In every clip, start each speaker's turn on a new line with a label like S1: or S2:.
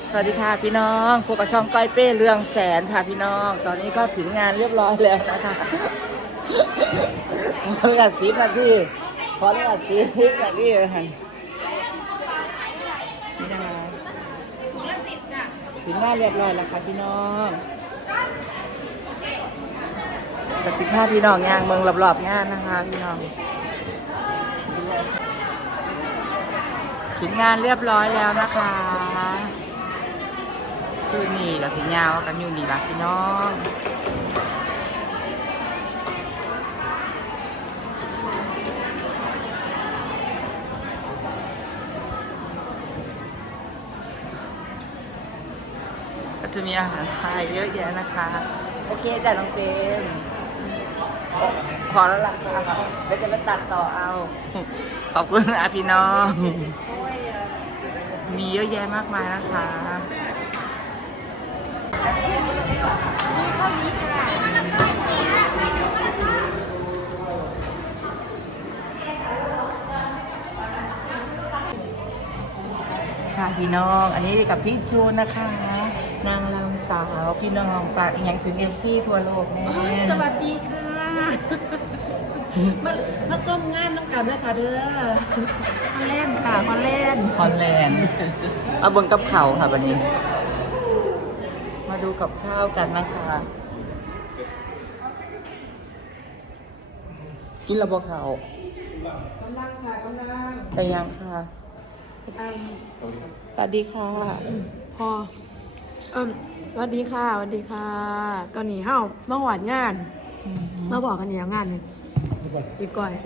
S1: สวัสดีค่ะพี่น้องพวกกระช่องก้อยเป้เรืองแสนค่ะพี่น้อง ตอนนี้ก็ถึงงานเรียบร้อยแล้วนะคะพอเรียก10 นาทีพอเรียก10 นาทีเลยค่ะนี่นะคะถึงงานเรียบร้อยแล้วค่ะพี่น้องกับ15พี่น้องงานเมืองรอบๆงานนะคะพี่น้องถึงงานเรียบร้อยแล้วนะคะคือนี่กับสิญญาว่ากันอยู่นี่ละพี่น้องก็จะมีอาหารไทยเยอะแยะนะคะโอเคจ้ะน้องเจมพอแล้วล่ะค่ะเดี๋ยวจะไปตัดต่อเอาขอบคุณนะพี่น้องมีเยอะแยะมากมายนะคะค่ะพี่น้องอันนี้กับพี่จูนนะคะนางรำสาวพี่น้องฝากอีกอย่างถึงเอฟซีทั่วโลกแน่
S2: สวัสดีค่ะมาส้มงานน้ำกันด้วยค่ะเด้อมาเล่นค่ะมาเล่น
S1: ฮอลแลนด์เอาบนกับเขาค่ะวันนี้มาดูกับข้าวกันนะคะกินระบบเขา
S2: กำลังค่ะกำลัง
S1: แต่ยังค่ะสวัสดีค่ะ
S2: พอสวัสดีค่ะสวัสดีค่ะก่อนหนีเฮ้าเมื่อวานงานมาบอกกันเนี่ยงานเนี่ยอีกก่อน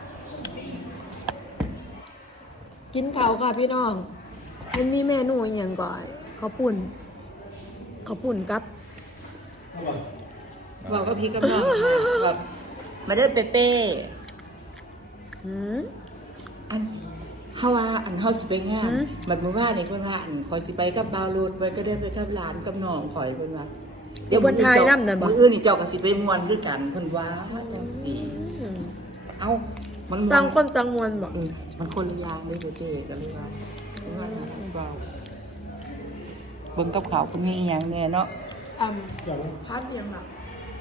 S2: กินข้าวค่ะพี่น้องมันมีเมนูอย่างก่อนข้าวปุ่นกับ
S1: บอกก็พี่กำลังแบบมาเดินเป๊ะอันเขาว่าอันเขาสิไปงานแบบเมื่อวานเนี่ยเพื่อนว่าอันคอยสิไปกับบาวรูดไปก็ได้ไปกับหลานกับน้องคอยเพื่อนว่า
S2: เดี๋ยวบนไทยน้ำนั่นบ่
S1: มืออื่นนี่เจ้าก็สิไปมวนคือกันเพื่อนว่าจังสิเอ้ามัน
S2: จังคนจังมวนบอก
S1: มันคนละอย่างเลยเจ๊กันเลยว่าเบาเบิ่งกับเขาคุณมีอย่างแน่เนาะ
S2: พัดยังแบบ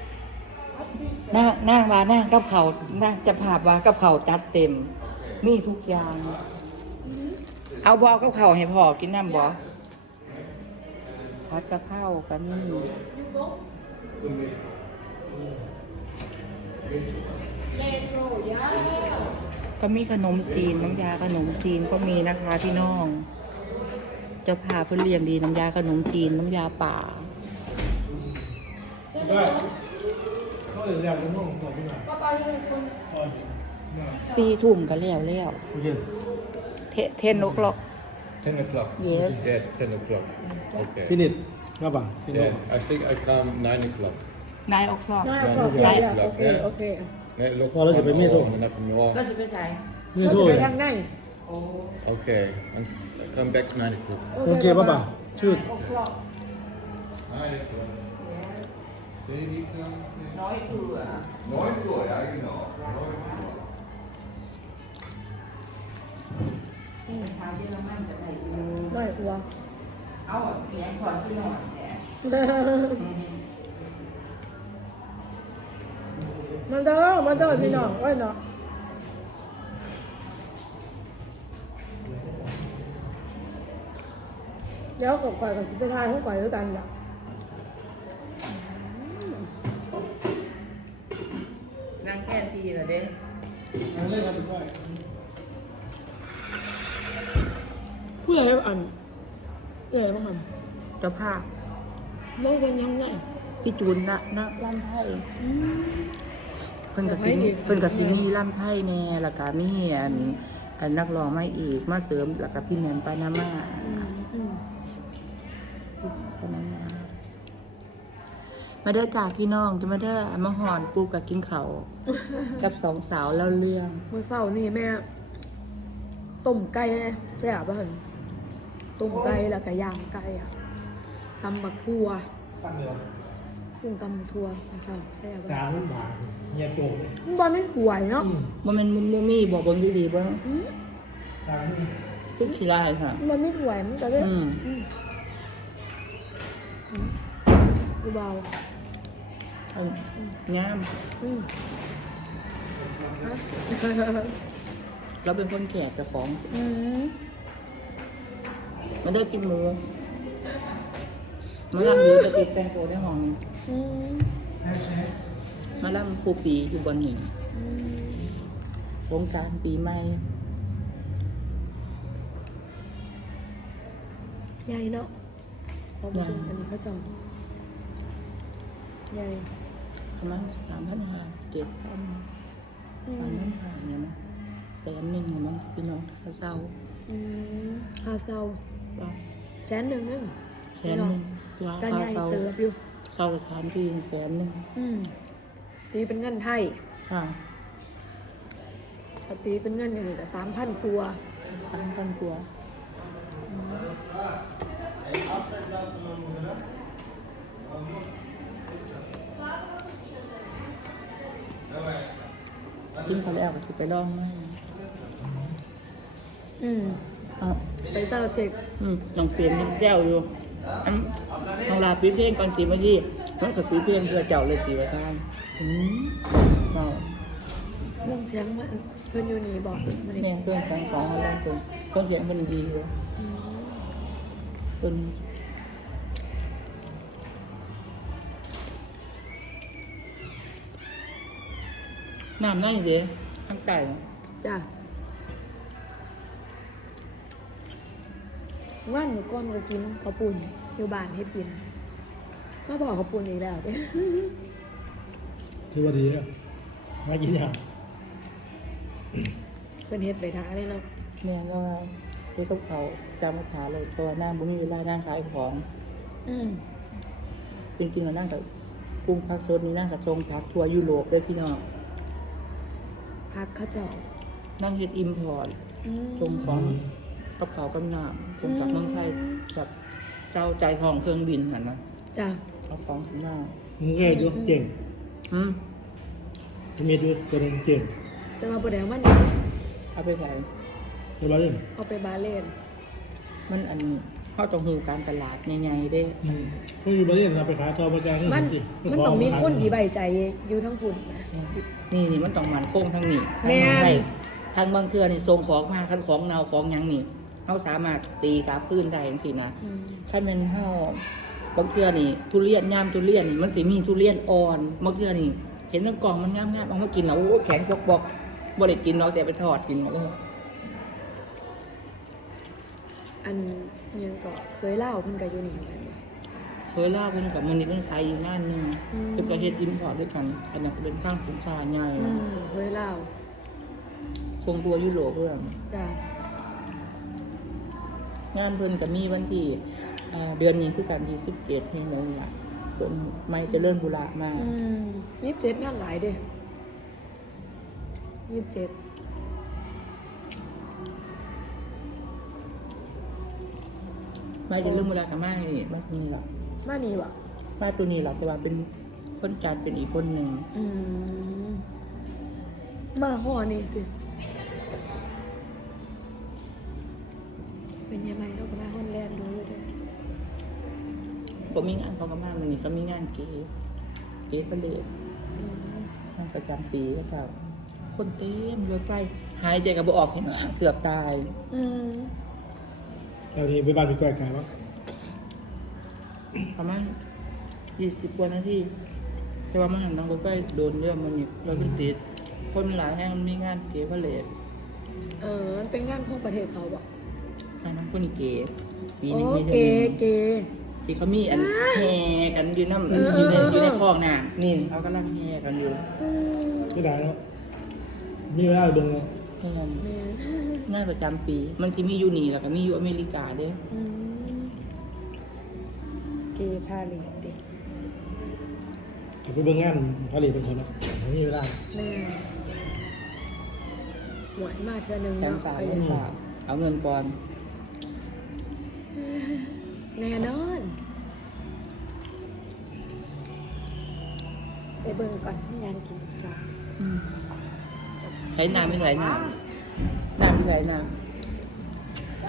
S1: นั่งว่านั่งกับเขานั่งจะภาพว่ากับเขาจัดเต็มมีทุกอย่างเอาบอกกับเขาให้พ่อกินน้ำบ่ผัดกะเพรากันนี่ก็มีขนมจีนน้ำยาขนมจีนก็มีนะคะพี่น้องเจ้าพาเพื่อเลี้ยงดีน้ำยาขนมจีนน้ำยาป่า4 ทุ่มก็แล้ว10 o'clock
S3: 10 o'clock.
S1: Yes.
S3: Yes, 10 o'clock. Okay.
S4: Tinit. Ngapa?
S3: Yes, I think I come 9 o'clock.
S1: 9 o'clock
S2: โอเค
S3: Look,
S4: Well, that's a bit middle.
S1: ก็จะไปใส่
S4: Ni
S2: ก็
S4: tu.
S2: ไปทางไหน
S3: Okay, I come back 9 o'clock.
S4: Okey baba. Shoot.
S3: 9 o'clock. Baby come.
S1: น้อยเกลือ
S3: Nooit door, ja, genau.
S1: ทางเยอรมันจะได้อยู่
S2: ไม่กลัว
S1: เอาเขียนก่อนที่นอนเนี่ย
S2: มันเด้อพี่น้องเอ้ยเนาะเดี๋ยวก่อยกับสิไปทายห้องก่อยด้วยกันจ้ะ
S1: นั่งแค่ทีเหรอเด้
S2: ผู้ใหญ่อ่านผู้ใหญ่บ้างอ่ะ
S1: เจ้าภาพ
S2: น้องเป็นยังไง
S1: พี่จูนนะล่ำไทยเพิ่นกับซิมีล่ำไทยแน่แล้วก็มีอันนักร้องมาอีกมาเสริมแล้วก็พี่แมนปานามามาเด้อจากพี่น้องจะมาเด้อมาหอนปูกับกินเขากับ2 สาวเล่าเรื่อง
S2: เมื่อเช้านี่แม่ต้มไก่แซ่บบ้านต้มไก่แล้วก็ย่างไก่อะตำบักทั่วกุ้งตำบักทั่วเมื่อเช้าแซ่บ
S4: จานมันหวานเฮียโจก
S2: มันบอลไม่หวยเนาะ
S1: มันมุมี่บอกบนดีๆบ้าง
S4: จาน
S1: คือขี้ลายค่ะ
S2: มันไม่หวยมันก็เลยผู้เบา
S1: งาม
S2: อืมฮะ
S1: เราเป็นคนแขกแต่ของ
S2: อืม
S1: มันได้กินหมูมาล่ำอยู่จะติดแปลงตัวในห้องนี้
S2: อืม
S1: มาล่ำครูปีอยู่บนหนึ่ง
S2: อืม
S1: สงกรานต์ปีใหม่
S2: ใหญ่เนาะเอาไปดูอันนี้เขาจองใหญ่
S1: ประมาณ3,500 7,000
S2: อืม
S1: 3,500เนี่ยมั้ง100,000เนี่ยมั้งพี่น้องค่าเช่า
S2: อืมค่าเซา
S1: ว่า
S2: 100,000นึง
S1: 100,000ตัว
S2: ก็
S1: ค่า
S2: ใหญ่
S1: เช่า
S2: เติบอยู่
S1: เช่าสถานที่100,000
S2: อืมตีเป็นเงินไทย
S1: ค่ะ
S2: ถ้าตีเป็นเงินอย่างนี้ก็3,000กว่า
S1: 3,000 กว่ากินเขาแล้วก็สิไปลองไหม
S2: อืม
S1: อ่ะ
S2: ไปเซาเซ็ก
S1: น้องเปลี่ยนยังแก้วอยู่อันน้องลาปีเพลงก่อนกี่มาที่น้องกับปีเพลงเพื่อเจ้าเลยกี่วันทานเมา
S2: เรื่องเสียงมันเพิ่นอยู่นี่บอกมัน
S1: เนี่ยเครื่องของอะไรตัวเขาเสียงมันดีอยู่
S2: อืม
S1: เป็นน้ำนั่นเดีทั้งไก่
S2: จ้ะว่านหนูก้อนก็กินข้าวปุ่นอยู่บ้านเฮ็ดกินมาบอกข้าวปุ่นอีกแล้วเด้
S4: ถือว่าดีแล้วน่ากินอย่าง
S2: เพิ่นเฮ็ดไปทางเลยเนาะ
S1: แม่ก็ซื้อกับเขาจำมาถาเลยตัวนั่งบุ้มีเวลานั่งขายของ
S2: อืม
S1: จริงๆเรานั่งกับกุ้งพักโซนนี้นั่งกับทรงพักทัวร์ยุโรปด้วยพี่น้อง
S2: พักเขาเจ้า
S1: นั่งเฮ็ดอิมพอร์ต
S2: อืม
S1: ทรงของกระเป๋ากันหนามทรงจากเมืองไทยแบบเศร้าใจของเครื่องบินหันนะ
S2: จ้ะ
S1: เอาของข้างหน้า
S4: มึงแก่อยู่เก่ง
S1: อืม
S4: มีดูตัวนึงเก่ง
S2: แต่ว่าบ่ได้เอามานี่
S1: เอาไปใส่
S4: เดี๋ยวมาเล่น
S2: เอาไปบาเลน
S1: มันอันเข้าตรงหูการตลาดใหญ่ๆได้
S4: เขาอยู่มาเล่นเราไปขายทอประการ
S2: มันต้องมีคนที่ใบใจอยู่ทั้งปุ่นนะ
S1: นี่มันต้องมันโค้งทั้งนี้
S2: แม่
S1: ทาง
S2: น
S1: ไทยทางบางเครือนี่ทรงของมาคันของเนาของหยังนี่เขาสามารถตีกาพื้นได้จังซี่นะ
S2: อืม
S1: ถ้าเป็นเฮาบางเครือนี่ทุเรียนย่ามทุเรียนนี่มันสิมีทุเรียนอ่อนบางเครือนี่ เห็นในกล่องมันงามๆเอามากินแล้วโอ้แข็งปอกๆบ่ได้กินเนาะแต่ไปทอดกินเลย
S2: อันยังก็เคยเล่าเพิ่นก็อยู่นี่เหมือนกันว่ะ
S1: เคยเล่าเพิ่นกับมื้อนี้เพิ่นขายอยู่งานหนึง
S2: อืม
S1: เป็นประเทศอินพอร์ตด้วยกันอันนั้นก็เป็นข้างสินค้าใหญ่
S2: อืมเคยเล่า
S1: ทรงตัวยุโรปเพิ่น
S2: จ้ะ
S1: งานเพิ่นก็มีวันที่เดือนนี้คือกันที่11มีนาคมล่ะเพิ่นไม่เจริญบุระมา
S2: อืม27งานหลายเด้27
S1: ไม่เจริญบุระก็มานี่มาตัวนี้ล่ะ
S2: มานี่บ่
S1: มาตัวนี้ล่ะแต่ว่าเป็นคนจัดเป็นอีกคนหนึง
S2: อืมมาห่อนี่ติเป็นยังไงเราก็มาฮอนแลนด์ดูอยู่เด้อ
S1: บ่มีงานเขาก็มามื้อนี้ก็มีงานเก๋ประเลด
S2: อืม
S1: งานประจำปีก็เจ้าคนเต็มเยอะใกล้หายใจก็บ่ออกเห็นว่าเกือบตาย
S2: อืม
S4: แถวนี้ไปบ้านไปใกล้ไกลมั้ง
S1: ประมาณ20 กว่านาทีแต่ว่ามันนั่งรถไฟโดนเยอะมันนี่รถมันติดคนหลายแห่งมันมีงานเก๋พาเลท
S2: มันเป็นงานของประเทศเขาบ่
S1: อันนั้นคนเก๋ปี
S2: โอ้
S1: นี้มี
S2: เก๋เก๋
S1: ที่เขามีอันแห่กันอยู่น้ำ
S2: เออ
S1: อยู่ในคลองน่ะนี่เขากำลังแห่กันอยู่
S2: อืม
S4: ไม่ได้แล้วมีเวลาเบิ่งเลย
S1: แห่กัน
S2: แม่น
S1: งานประจำปี มันที่มีอยู่นี่แล้วก็มีอยู่อเมริกาเด้
S2: อืมเกพาเลทดิ
S4: ไปเบิ่งงานผลิตเป็นคนละมีเวลา
S2: แม่หวยมาเทื่อนึง
S1: แถม
S2: เนาะ
S1: ฝาก
S2: ก็
S1: เงิ
S2: ยัง
S1: นฝากเอาเงินก่อน
S2: แน่นอน ไปเบิ่งก่อนไม่ยังกินจ้ะ
S1: ใช้น้ำไม่ไหลน้ำไม่ไหลน้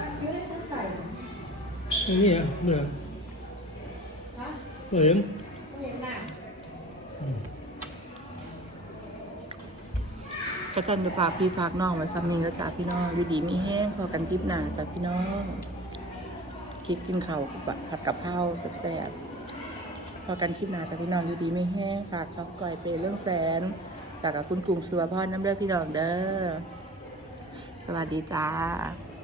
S4: ไม่มีอ่ะเหนื่อยเหนื่อยเห็น
S2: ว
S1: กระจันจะฝากพี่ฝากน้องไว้ซ้ำนี้แล้วจ้าพี่น้องอยู่ดีมีแห้งพอกันทิปหนาจ้าพี่น้องคิดกินข้าวผัดกับข้าวแซ่บๆพอกันทิปหนาจ้าพี่น้องอยู่ดีไม่แห้งฝากช็อกก่อยเปเรื่องแสนจากกับคุณกรุงสุวพรน้ำเด้อพี่น้องเด้อสวัสดีจ้า